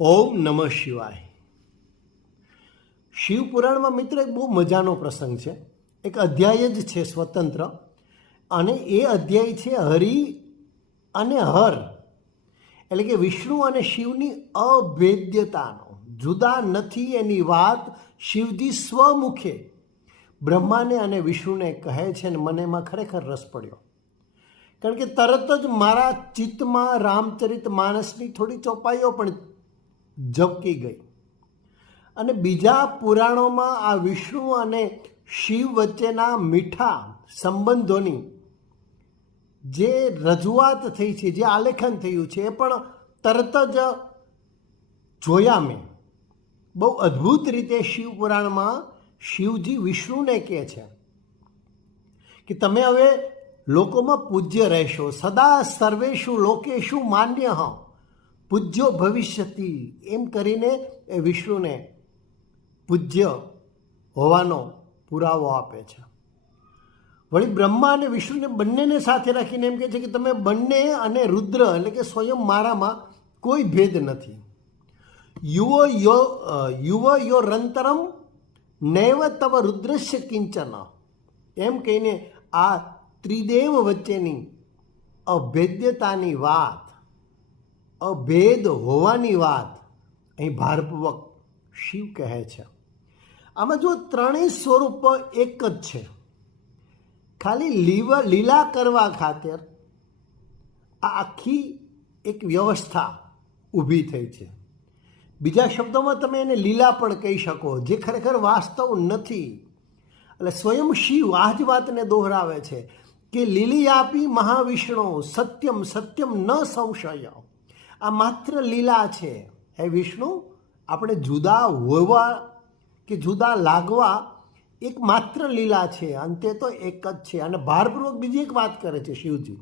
ઓમ નમઃ શિવાય. શિવ પુરાણમાં મિત્ર એક બહુ મજાનો પ્રસંગ છે. એક અધ્યાય જ છે સ્વતંત્ર. અને એ અધ્યાય છે હરિ અને હર. એટલે કે વિષ્ણુ અને શિવની અભેદ્યતાનો. જુદા નથી એની વાત શિવજી સ્વમુખે. બ્રહ્માને અને વિષ્ણુને કહે છે અને મને એમાં ખરેખર રસ પડ્યો. કારણ કે તરત જ મારા ચિત્તમાં રામચરિત માનસની થોડી ચોપાઈઓ પણ ઝબકી ગઈ. અને બીજા પુરાણોમાં આ વિષ્ણુ અને શિવ વચ્ચેના મીઠા સંબંધોની જે રજૂઆત થઈ છે, જે આલેખન થયું છે, એ પણ તરત જ જોયા મેં. બહુ અદ્ભુત રીતે શિવ પુરાણમાં શિવજી વિષ્ણુને કહે છે કે તમે હવે લોકોમાં પૂજ્ય રહેશો, સદા સર્વેશુ લોકેશુ માન્ય. હ પૂજ્યો ભવિષ્યતિ, એમ કરીને એ વિષ્ણુને પૂજ્ય હોવાનો પુરાવો આપે છે. વળી બ્રહ્મા અને વિષ્ણુને બંનેને સાથે રાખીને એમ કહે છે કે તમે બંને અને રુદ્ર એટલે કે સ્વયં મારામાં કોઈ ભેદ નથી. યુવો યો યુવ યો રંતરમ નૈવ તવ રુદ્રશ્ય કિંચન. એમ કહીને આ ત્રિદેવ વચ્ચેની અભેદ્યતાની વાત અભેદ હોવાની વાત અહીં ભારપૂર્વક શિવ કહે છે. આમાં જો ત્રણેય સ્વરૂપ એક જ છે. ખાલી લીવ, લીલા કરવા ખાતર આ આખી એક વ્યવસ્થા ઊભી થઈ છે. બીજા શબ્દોમાં તમે એને લીલા પણ કહી શકો, જે ખરેખર વાસ્તવ નથી. એટલે સ્વયં શિવ આ જ વાતને દોહરાવે છે કે લીલી આપી મહાવિષ્ણુ સત્યમ સત્યમ ન સંશય. આ માત્ર લીલા છે. હે વિષ્ણુ, આપણે જુદા હોવા કે જુદા લાગવા એક માત્ર લીલા છે અંતે તો એક જ છે. અને ભારપૂર્વક બીજી એક વાત કરે છે શિવજી,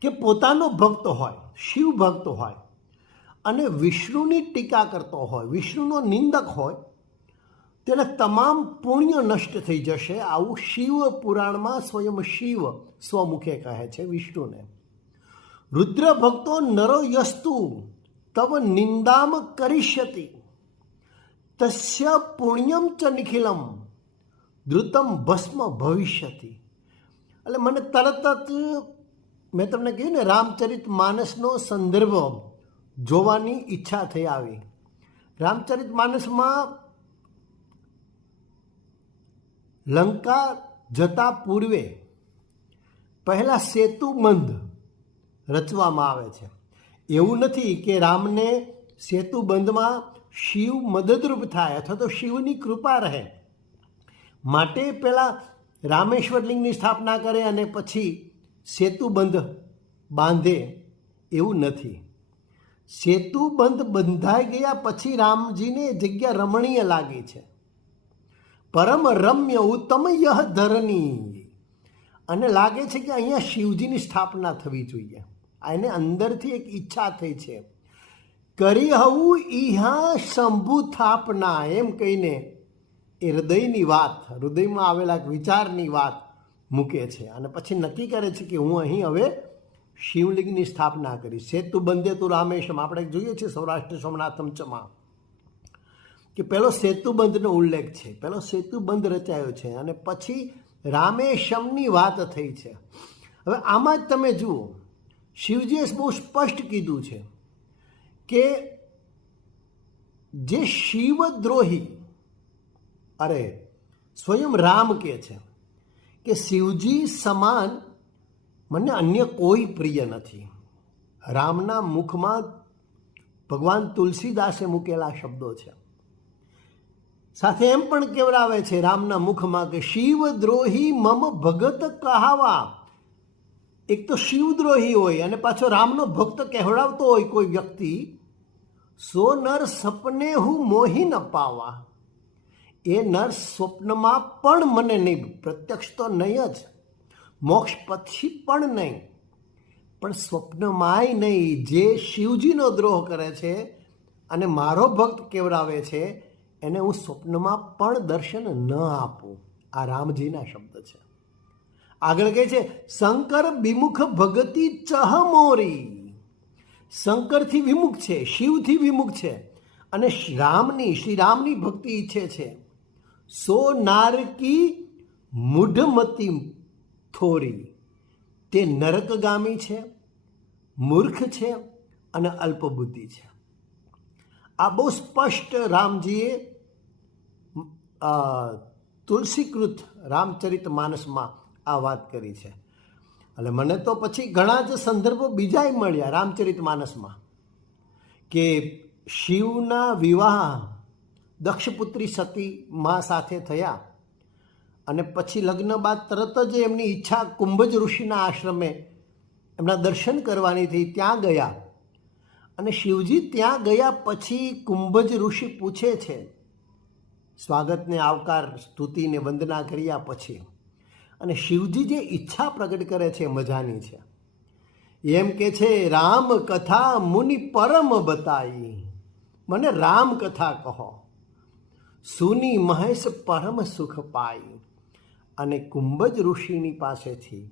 કે પોતાનો ભક્ત હોય, શિવ ભક્ત હોય, અને વિષ્ણુની ટીકા કરતો હોય, વિષ્ણુનો નિંદક હોય, તેના તમામ પુણ્ય નષ્ટ થઈ જશે. આવું શિવ પુરાણમાં સ્વયં શિવ સ્વમુખે કહે છે વિષ્ણુને. રુદ્ર ભક્તો નરો યસ્તુ, તવ નિંદામ કરિષ્યતિ. તસ્ય પુણ્યમ ચ નિખિલમ દ્રુતમ ભસ્મ ભવિષ્યતિ. એટલે મને તરત જ મેં તમને કહ્યું ને, રામચરિત માનસનો સંદર્ભ જોવાની ઈચ્છા થઈ આવી. રામચરિત માનસમાં લંકા જતા પૂર્વે પહેલાં સેતુ સેતુબંધ રચવામાં આવે છે. એવું નથી કે રામને સેતુબંધમાં શિવ મદદરૂપ થાય અથવા તો શિવની કૃપા રહે. માટે પહેલાં રામેશ્વર લિંગની સ્થાપના કરે અને પછી સેતુબંધ બાંધે એવું નથી. સેતુબંધ બંધાઈ ગયા પછી રામજીને જગ્યા રમણીય લાગી છે. પરમ રમ્ય ઉત્તમ યહ ધરની અને લાગે છે કે અહીંયા શિવજીની સ્થાપના થવી જોઈએ. એને અંદરથી એક ઈચ્છા થઈ છે. કરી હવું ઈહા શંભુ થાપના એમ કહીને એ હૃદયની વાત, હૃદયમાં આવેલા એક વિચારની વાત મૂકે છે. અને પછી નક્કી કરે છે કે હું અહીં હવે શિવલિંગની સ્થાપના કરીશ. સેતુ બંધે તું રામેશમ. આપણે જોઈએ છીએ સૌરાષ્ટ્ર સોમનાથમ ચમાં કે પેલો સેતુબંધનો ઉલ્લેખ છે. પેલો સેતુબંધ રચાયો છે અને પછી રામેશમની વાત થઈ છે. હવે આમાં જ તમે જુઓ. શિવજીએ બહુ સ્પષ્ટ કીધું છે કે જે શિવદ્રોહી, અરે, સ્વયં રામ કહે છે કે શિવજી સમાન, મને અન્ય કોઈ પ્રિય નથી. રામના મુખમાં ભગવાન તુલસીદાસે મૂકેલા શબ્દો છે. સાથે એમ પણ કેવડાવે છે રામના મુખમાં કે શિવદ્રોહી મમ ભગત કહાવા. એક તો શિવદ્રોહી હોય અને પાછો રામનો ભક્ત કહેવડાવતો હોય કોઈ વ્યક્તિ, સો નર સપને હું મોહી ન પાવા. એ નર સ્વપ્નમાં પણ મને નહીં, પ્રત્યક્ષ તો નહીં જ, મોક્ષ પછી પણ નહીં. પણ સ્વપ્નમાંય નહીં, જે શિવજીનો દ્રોહ કરે છે અને મારો ભક્ત કેવડાવે છે, એને હું સ્વપ્નમાં પણ દર્શન ન આપું. આ રામજીના શબ્દ છે. આગળ કહે છે, શંકર ભગતી ચહ મોરી. શંકરથી વિમુખ છે, શિવથી વિમુખ છે, અને રામની શ્રી રામની ભક્તિ ઈચ્છે છે. સો નારકી મૂઢમતી થોરી. તે નરકગામી છે, મૂર્ખ છે, અને અલ્પબુદ્ધિ છે. આ બહુ સ્પષ્ટ રામજીએ તુલસીકૃત રામચરિત માનસમાં આ વાત કરી છે. અને મને તો પછી ઘણા જ સંદર્ભો બીજાય મળ્યા રામચરિત માનસમાં કે શિવના વિવાહ દક્ષપુત્રી સતી મા સાથે થયા અને પછી લગ્ન બાદ તરત જ એમની ઈચ્છા કુંભજ ઋષિના આશ્રમે એમના દર્શન કરવાની થઈ ત્યાં ગયા. અને શિવજી ત્યાં ગયા પછી કુંભજ ઋષિ પૂછે છે, સ્વાગતને આવકાર, સ્તુતિને વંદના કર્યા પછી. અને શિવજી જે ઈચ્છા પ્રગટ કરે છે મજાની છે. એમ કે છે, રામ કથા મુનિ પરમ બતાઈ. મને રામ કથા કહો. સુની મહેશ પરમ સુખ પાઈ. અને કુંભજ ઋષિની પાસેથી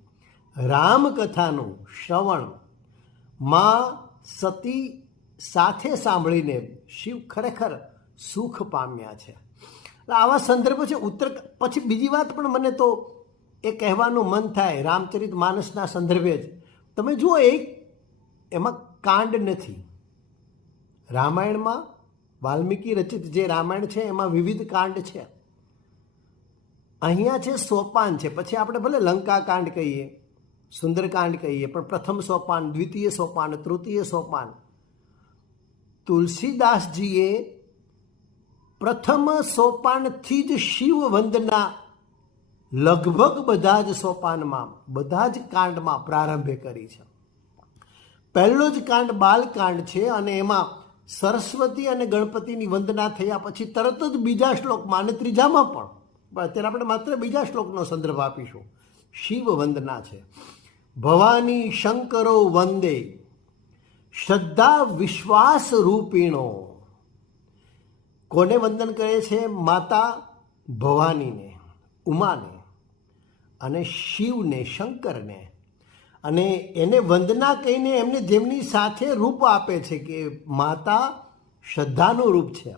રામકથાનું શ્રવણમાં સતી સાથે સાંભળીને શિવ ખરેખર સુખ પામ્યા છે. આવા સંદર્ભો છે. ઉત્તર, પછી બીજી વાત પણ મને તો એ કહેવાનું મન થાય, રામચરિત માનસના સંદર્ભે જ. તમે જુઓ એક એમાં કાંડ નથી. રામાયણમાં વાલ્મીકી રચિત જે રામાયણ છે, એમાં વિવિધ કાંડ છે. અહીંયા છે સોપાન છે, પછી આપણે ભલે લંકા કાંડ કહીએ, સુંદરકાંડ કહીએ, પણ પ્રથમ સોપાન, દ્વિતીય સોપાન, તૃતીય સોપાન. તુલસીદાસજીએ પ્રથમ સોપાનથી જ શિવ વંદના લગભગ બધા જ સોપાનમાં, બધા જ કાંડમાં પ્રારંભે કરી છે. પહેલો જ કાંડ બાલકાંડ છે અને એમાં સરસ્વતી અને ગણપતિની વંદના થયા પછી તરત જ બીજા શ્લોકમાં અને ત્રીજામાં પણ. અત્યારે આપણે માત્ર બીજા શ્લોકનો સંદર્ભ આપીશું. શિવ વંદના છે. ભવાની શંકરો વંદે, શ્રદ્ધા વિશ્વાસ રૂપીણો. કોને વંદન કરે છે? માતા ભવાનીને, ઉમાને. અને શિવને, શંકરને. અને એને વંદના કહીને એમને જેમની સાથે રૂપ આપે છે કે માતા શ્રદ્ધાનું રૂપ છે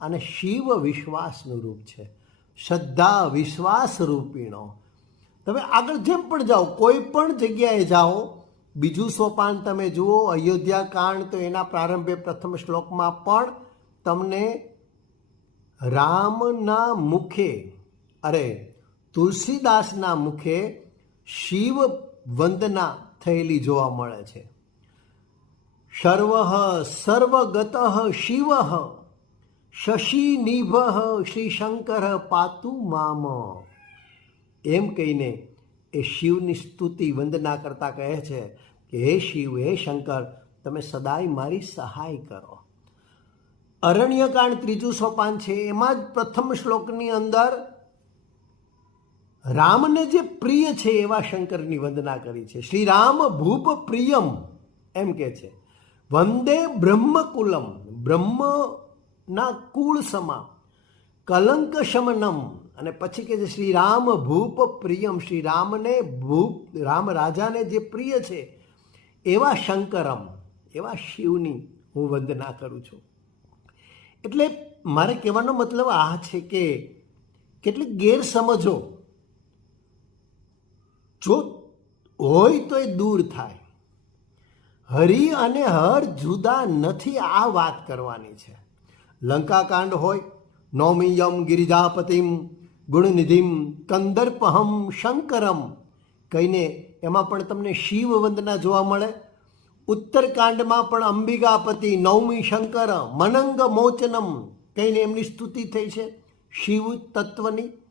અને શિવ વિશ્વાસનું રૂપ છે. શ્રદ્ધા વિશ્વાસ રૂપીણો. તમે આગળ જેમ પણ જાઓ, કોઈ પણ જગ્યાએ જાઓ, બીજું સોપાન તમે જુઓ, અયોધ્યા કાંડ તો એના પ્રારંભે પ્રથમ શ્લોકમાં પણ તમને રામના મુખે, અરે તુલસીદાસના મુખે શિવ વંદના થયેલી જોવા મળે છે. સર્વ સર્વગત શિવ શશી નિભ શ્રી શંકર પાતુ મામ. એમ કહીને એ શિવની સ્તુતિ વંદના કરતા કહે છે કે, હે શિવ, હે શંકર, તમે સદાય મારી સહાય કરો. અરણ્યકાંડ ત્રીજું સોપાન છે. એમાં જ પ્રથમ શ્લોકની અંદર રામને જે પ્રિય છે એવા શંકરની વંદના કરી છે. શ્રી રામ ભૂપ પ્રિયમ એમ કે છે. વંદે બ્રહ્મકુલમ, બ્રહ્મના કુળ સમા કલંક શમનમ અને પછી કે છે શ્રી રામ ભૂપ પ્રિયમ શ્રી રામને ભૂપ, રામ રાજાને જે પ્રિય છે એવા શંકરમ, એવા શિવની હું વંદના કરું છું. એટલે મારે કહેવાનો મતલબ આ છે કે કેટલીક ગેરસમજો જો હોય તો એ દૂર થાય. હરિ અને હર જુદા નથી આ વાત કરવાની છે. લંકાકાંડ હોય, નૌમિયમ ગિરિજાપતિમ, ગુણનિધિમ, કંદર્પહમ, શંકરમ, કહીને એમાં પણ તમને શિવ વંદના જોવા મળે. ઉત્તરકાંડમાં પણ અંબિકાપતિ નવમી શંકર, મનંગ મોચનમ કહીને એમની સ્તુતિ થઈ છે. શિવ તત્વની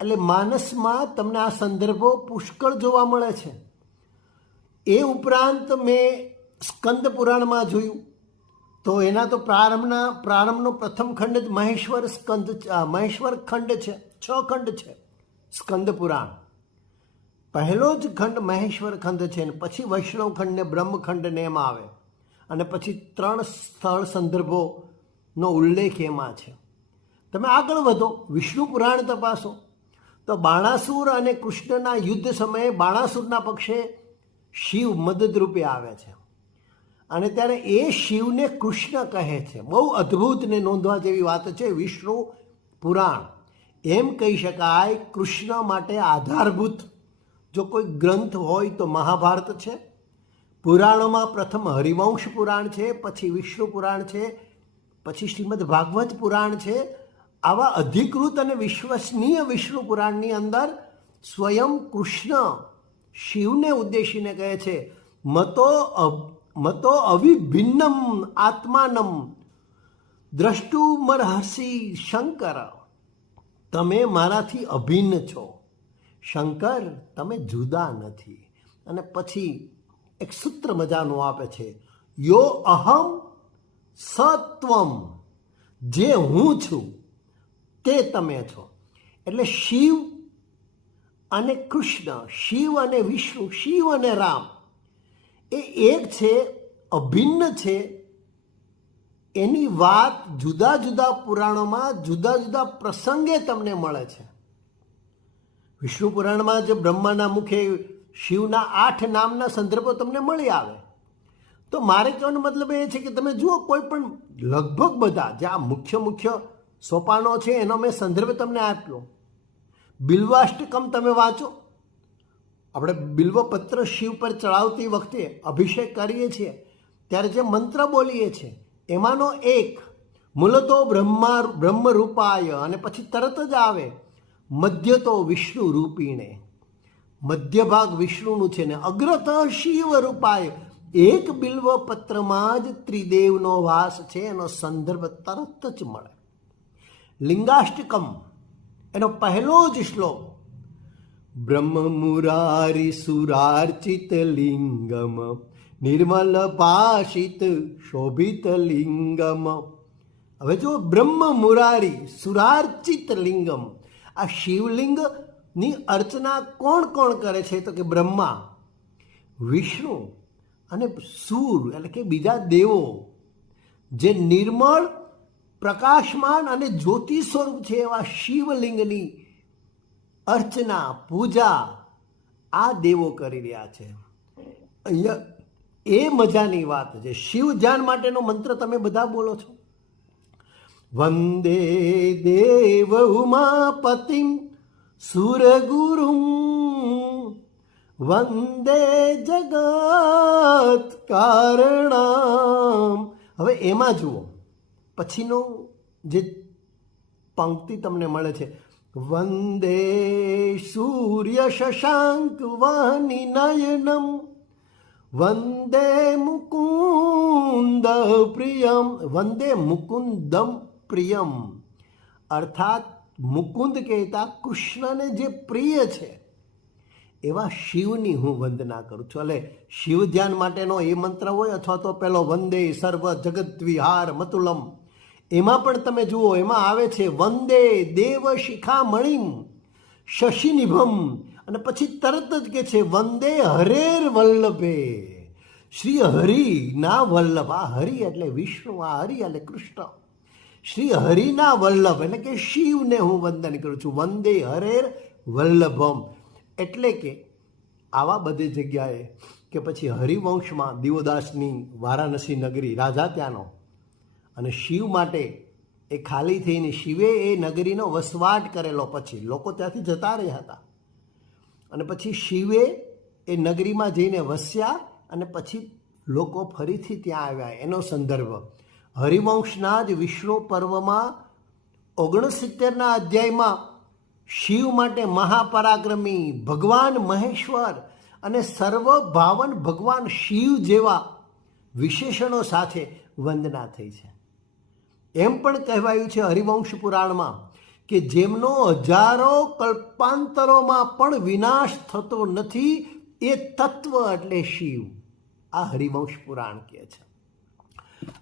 એટલે માનસમાં તમને આ સંદર્ભો પુષ્કળ જોવા મળે છે. એ ઉપરાંત મેં સ્કંદ પુરાણમાં જોયું. તો એના તો પ્રારંભના, પ્રારંભનો પ્રથમ ખંડ જ મહેશ્વર સ્કંદ મહેશ્વર ખંડ છે. છ ખંડ છે સ્કંદ પુરાણ. પહેલો જ ખંડ મહેશ્વર ખંડ છે ને પછી વૈષ્ણવ ખંડ ને બ્રહ્મખંડ ને એમાં આવે. અને પછી ત્રણ સ્થળ સંદર્ભોનો ઉલ્લેખ એમાં છે. તમે આગળ વધો, વિષ્ણુ પુરાણ તપાસો. તો બાણાસુર અને કૃષ્ણના યુદ્ધ સમયે બાણાસુરના પક્ષે શિવ મદદરૂપે આવે છે. અને ત્યારે એ શિવને કૃષ્ણ કહે છે. બહુ અદ્ભુત ને નોંધવા જેવી વાત છે વિષ્ણુ પુરાણ. એમ કહી શકાય કૃષ્ણ માટે આધારભૂત. જો કોઈ ગ્રંથ હોય તો મહાભારત છે. પુરાણોમાં પ્રથમ હરિવંશ પુરાણ છે, પછી વિષ્ણુ પુરાણ છે, પછી શ્રીમદ ભાગવત પુરાણ છે આવા અધિકૃત અને વિશ્વસનીય વિષ્ણુ પુરાણની અંદર સ્વયં કૃષ્ણ શિવને ઉદ્દેશીને કહે છે, મતો મતો અવિભિન્નમ આત્માનમ દ્રષ્ટુમરહર્ષિ શંકર. તમે મારાથી અભિન્ન છો. શંકર, તમે જુદા નથી. અને પછી એક સૂત્ર મજાનું આપે છે, યો અહમ સત્વમ. જે હું છું તે તમે છો. એટલે શિવ અને કૃષ્ણ, શિવ અને વિષ્ણુ, શિવ અને રામ, એ એક છે, અભિન્ન છે. એની વાત જુદા જુદા પુરાણોમાં જુદા જુદા પ્રસંગે તમને મળે છે. વિષ્ણુ પુરાણમાં જે બ્રહ્માના મુખે શિવના આઠ નામના સંદર્ભો તમને મળી આવે. તો મારે કહેવાનો મતલબ એ છે કે તમે જુઓ કોઈ પણ લગભગ બધા, જે આ મુખ્ય મુખ્ય સોપાનો છે, એનો મેં સંદર્ભ તમને આપ્યો. બિલ્વાષ્ટકમ તમે વાંચો. આપણે બિલ્વપત્ર શિવ પર ચડાવતી વખતે અભિષેક કરીએ છીએ. ત્યારે જે મંત્ર બોલીએ છીએ, એમાંનો એક, મૂલતો બ્રહ્મા બ્રહ્મ રૂપાય અને પછી તરત જ આવે મધ્ય તો વિષ્ણુ રૂપીણે. મધ્ય ભાગ વિષ્ણુનું છે ને, અગ્રત શિવ રૂપાય. એક બિલ્વ પત્રમાં જ ત્રિદેવનો વાસ છે, એનો સંદર્ભ તરત જ મળે. લિંગાષ્ટકમ. એનો પહેલો જ શ્લોક. બ્રહ્મ મુરારી સુરાર્ચિત લિંગમ, નિર્મલ પાશિત શોભિત લિંગમ. હવે જો બ્રહ્મ મુરારી સુરાર્ચિત લિંગમ, આ શિવલિંગની અર્ચના કોણ કોણ કરે છે તો કે બ્રહ્મા, વિષ્ણુ અને સૂર, એટલે કે બીજા દેવો, જે નિર્મળ પ્રકાશમાન અને જ્યોતિ સ્વરૂપ છે એવા શિવલિંગની અર્ચના, પૂજા આ દેવો કરી રહ્યા છે. અહીંયા એ મજાની વાત છે. શિવ ધ્યાન માટેનો મંત્ર તમે બધા બોલો છો. વંદે દેવ ઉમાપતિમ સુરગુરુ વંદે જગત કારણામ. હવે એમાં જુઓ. પછીનો જે પંક્તિ તમને મળે છે, વંદે સૂર્ય શશાંક વાહની નયનમ, વંદે મુકુંદ પ્રિયમ, વંદે મુકુંદમ પ્રિયમ. અર્થાત મુકુંદ કહેતા કૃષ્ણને જે પ્રિય છે, એવા શિવની હું વંદના કરું છું. એટલે શિવ ધ્યાન માટેનો એ મંત્ર હોય અથવા તો પેલો વંદે સર્વ જગત વિહાર મતુલમ. એમાં પણ તમે જુઓ, એમાં આવે છે, વંદે દેવ શિખામણીમ શશિનિભમ. અને પછી તરત જ કે છે, વંદે હરેર વલ્લભે. શ્રી હરિ ના વલ્લભ, આ હરિ એટલે વિષ્ણુ, આ હરિ એટલે કૃષ્ણ. શ્રી હરિના વલ્લભ, એટલે કે શિવને હું વંદન કરું છું. વંદે હરેર વલ્લભમ. એટલે કે આવા બધી જગ્યાએ કે પછી હરિવંશમાં દિવોદાસની વારાણસી નગરી, રાજા ત્યાંનો અને શિવ માટે એ ખાલી થઈને શિવે એ નગરીનો વસવાટ કરેલો પછી લોકો ત્યાંથી જતા રહ્યા હતા. અને પછી શિવે એ નગરીમાં જઈને વસ્યા અને પછી લોકો ફરીથી ત્યાં આવ્યા. એનો સંદર્ભ હરિવંશના જ વિષ્ણુ પર્વમાં ઓગણસિત્તેરના અધ્યાયમાં શિવ માટે મહાપરાક્રમી ભગવાન મહેશ્વર અને સર્વ ભાવન ભગવાન શિવ જેવા વિશેષણો સાથે વંદના થઈ છે. એમ પણ કહેવાયું છે હરિવંશ પુરાણમાં કે જેમનો હજારો કલ્પાંતરોમાં પણ વિનાશ થતો નથી, એ તત્વ એટલે શિવ. આ હરિવંશ પુરાણ કહે છે.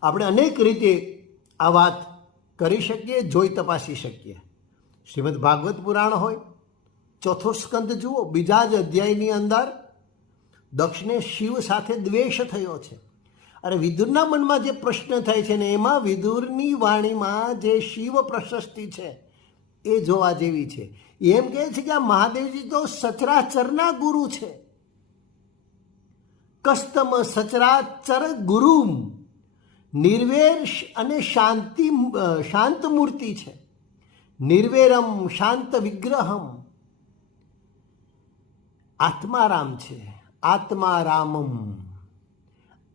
આપણે અનેક રીતે આ વાત કરી શકીએ, જોઈ તપાસી શકીએ. શ્રીમદ ભાગવત પુરાણ હોય, ચોથો સ્કંદ જુઓ, બીજા જ અધ્યાયની અંદર દક્ષને શિવ સાથે દ્વેષ થયો છે. અરે વિદુરના મનમાં જે પ્રશ્ન થાય છે ને, એમાં વિદુરની વાણીમાં જે શિવ પ્રશસ્તિ છે, એ જોવા જેવી છે. એમ કહે છે કે આ મહાદેવજી તો સચરાચરના ગુરુ છે. કસ્તમ સચરાચર ગુરુમ. નિર્વેર અને શાંતિ, શાંત મૂર્તિ છે. નિર્વેરમ શાંત વિગ્રહમ. આત્મારામ છે. આત્મારામમ.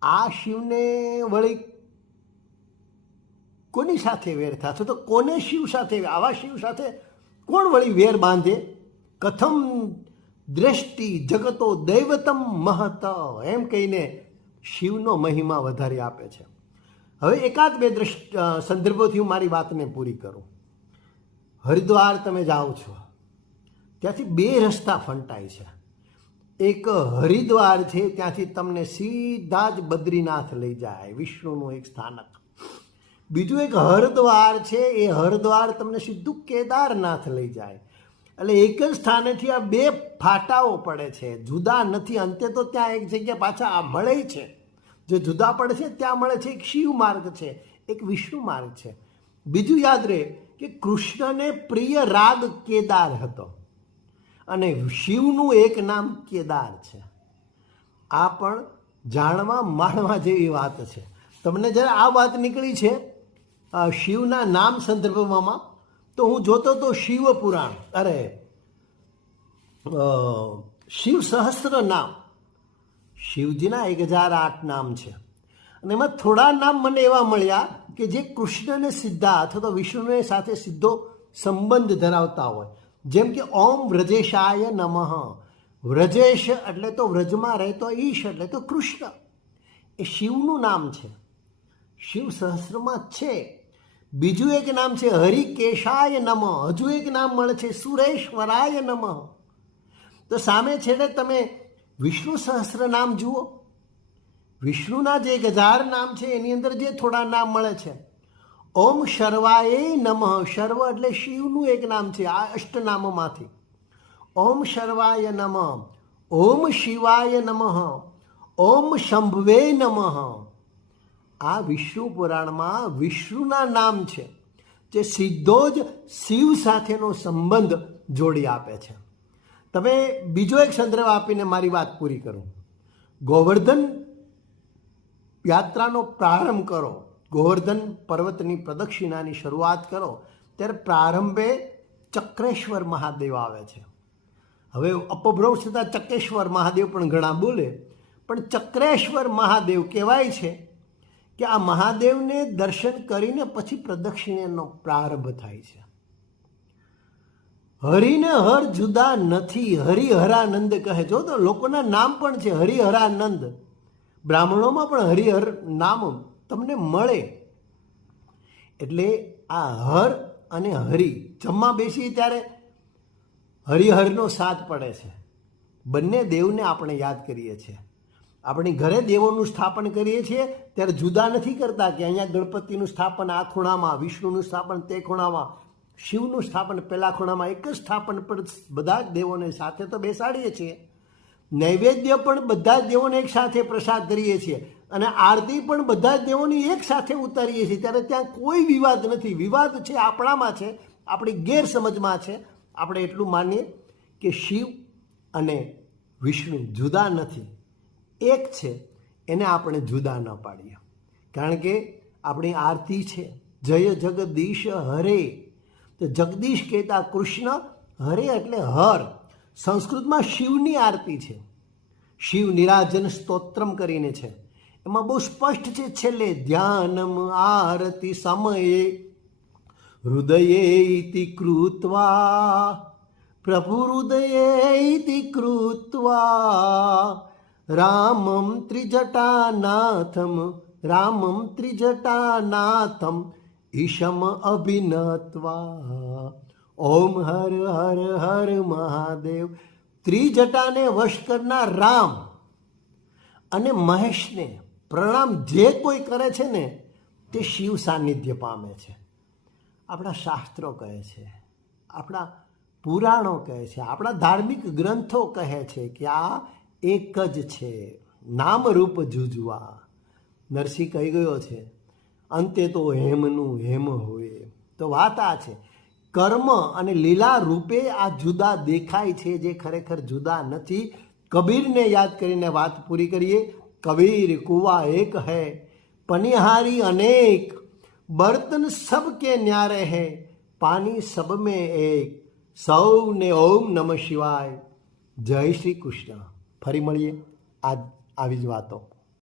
આ શિવને વળી કોની સાથે વેર થશે તો કોને શિવ સાથે આવા શિવ સાથે કોણ વળી વેર બાંધે? કથમ દ્રષ્ટિ જગતો દૈવતમ મહત, એમ કહીને શિવનો મહિમા વધારી આપે છે. હવે એકાદ બે દ્રષ્ટ સંદર્ભોથી હું મારી વાતને પૂરી કરું. હરિદ્વાર તમે જાઓ છો. ત્યાંથી બે રસ્તા ફંટાય છે. એક હરિદ્વાર છે, ત્યાંથી તમને સીધા જ બદ્રીનાથ લઈ જાય, વિષ્ણુનું એક સ્થાનક. બીજું એક હરદ્વાર છે, એ હરદ્વાર તમને સીધું કેદારનાથ લઈ જાય. એટલે એક જ સ્થાનેથી આ બે ફાટાઓ પડે છે. જુદા નથી, અંતે તો ત્યાં એક જગ્યા પાછા આ મળે છે. જે જુદા પડે છે, ત્યાં મળે છે, એક શિવ માર્ગ છે, એક વિષ્ણુ માર્ગ છે. બીજું યાદ રહે કે કૃષ્ણને પ્રિય રાગ કેદાર હતો. અને શિવનું એક નામ કેદાર છે. આ પણ જાણવા માણવા જેવી વાત છે. તમને જ્યારે આ વાત નીકળી છે શિવના નામ સંદર્ભમાં, તો હું જોતો તો શિવ પુરાણ, અરે શિવ સહસ્ત્ર નામ, શિવજીના એક હજાર આઠ નામ છે. અને એમાં થોડા નામ મને એવા મળ્યા કે જે કૃષ્ણને સીધા અથવા તો વિષ્ણુને સાથે સીધો સંબંધ ધરાવતા હોય. જેમ કે ઓમ વ્રજેશાય નમઃ. વ્રજેશ એટલે તો વ્રજમાં રહેતો ઈશ એટલે તો કૃષ્ણ. એ શિવનું નામ છે. શિવ સહસ્રમાં છે. બીજું એક નામ છે હરિકેશાય નમ. હજુ એક નામ મળે છે સુરેશ્વરાય નમ. તો સામે છેડે તમે વિષ્ણુ સહસ્ર નામ જુઓ. વિષ્ણુના જે એક હજાર નામ છે એની અંદર જે થોડા નામ મળે છે. ઓમ શર્વાય નમઃ. શર્વ એટલે શિવનું એક નામ છે, આ અષ્ટનામમાંથી. ઓમ શર્વાય નમઃ. ઓમ શિવાય નમઃ. ઓમ શંભવે નમઃ. આ વિષ્ણુ પુરાણમાં વિષ્ણુના નામ છે, જે સીધો જ શિવ સાથેનો સંબંધ જોડી આપે છે. તમે બીજો એક સંદર્ભ આપીને મારી વાત પૂરી કરું. ગોવર્ધન યાત્રાનો પ્રારંભ કરો. ગોવર્ધન પર્વતની પ્રદક્ષિણાની શરૂઆત કરો, ત્યારે પ્રારંભે ચક્રેશ્વર મહાદેવ આવે છે. હવે અપભ્રંશ થતાં ચક્રેશ્વર મહાદેવ પણ ઘણા બોલે, પણ ચક્રેશ્વર મહાદેવ કહેવાય છે કે આ મહાદેવને દર્શન કરીને પછી પ્રદક્ષિણાનો પ્રારંભ થાય છે. હરિને હર જુદા નથી, હરિહરાનંદ કહે જો તો લોકોના નામ પણ છે હરિહરાનંદ. બ્રાહ્મણોમાં પણ હરિહર નામ તમને મળે. એટલે આ હર અને હરિ જમવા બેસી ત્યારે હરિહરનો સાથ પડે છે. બંને દેવને આપણે યાદ કરીએ છીએ. આપણે ઘરે દેવોનું સ્થાપન કરીએ છીએ ત્યારે જુદા નથી કરતા કે અહીંયા ગણપતિનું સ્થાપન, આ ખૂણામાં, વિષ્ણુનું સ્થાપન, તે ખૂણામાં, શિવનું સ્થાપન, પેલા ખૂણામાં એક જ સ્થાપન પર બધા જ દેવોને સાથે તો બેસાડીએ છીએ. નૈવેદ્ય પણ બધા દેવોને એક સાથે પ્રસાદ કરીએ છીએ અને આરતી પણ બધા દેવોની એક સાથે ઉતારીએ છીએ. ત્યારે ત્યાં કોઈ વિવાદ નથી. વિવાદ છે આપણામાં છે, આપણી ગેરસમજમાં છે. આપણે એટલું માનીએ કે શિવ અને વિષ્ણુ જુદા નથી. એક છે, એને આપણે જુદા ન પાડીએ. કારણ કે આપણી આરતી છે, જય જગદીશ હરે. તો જગદીશ કહેતા કૃષ્ણ હરે એટલે હર. સંસ્કૃતમાં શિવની આરતી છે. શિવ નિરાજન સ્તોત્રમ કરીને છે. એમાં બહુ સ્પષ્ટ છે, છેલ્લે, ધ્યાનમ આરતી સમયે હૃદયે કૃત્વા, પ્રભુ હૃદયે કૃત્વા, રામમ ત્રિજટાનાથમ રામમ ત્રિજટાનાથમ, ઈશમ અભિનત્વા. ઓમ હર હર હર મહાદેવ. ત્રિજટાને વશ કરનાર રામ અને મહેશને પ્રણામ જે કોઈ કરે છે ને, તે શિવ સાનિધ્ય પામે છે. આપણા શાસ્ત્રો કહે છે, આપણા પુરાણો કહે છે, આપણા ધાર્મિક ગ્રંથો કહે છે કે આ એક જ છે, નામરૂપ જુજવા. નરસિંહ કહી ગયો છે, અંતે તો હેમનું હેમ હોય. તો વાત આ છે કર્મ અને લીલા રૂપે આ જુદા દેખાય છે જે ખરેખર જુદા નથી. કબીરને યાદ કરીને વાત પૂરી કરીએ. કબીર કુવા એક હૈ, પનિહારી અનેક. બર્તન સબ કે ન્યારે હૈ પાણી સબ મેં એક. સૌને ઓમ નમઃ શિવાય. જય શ્રી કૃષ્ણ. ફરી મળીએ આ આવી જ વાતો.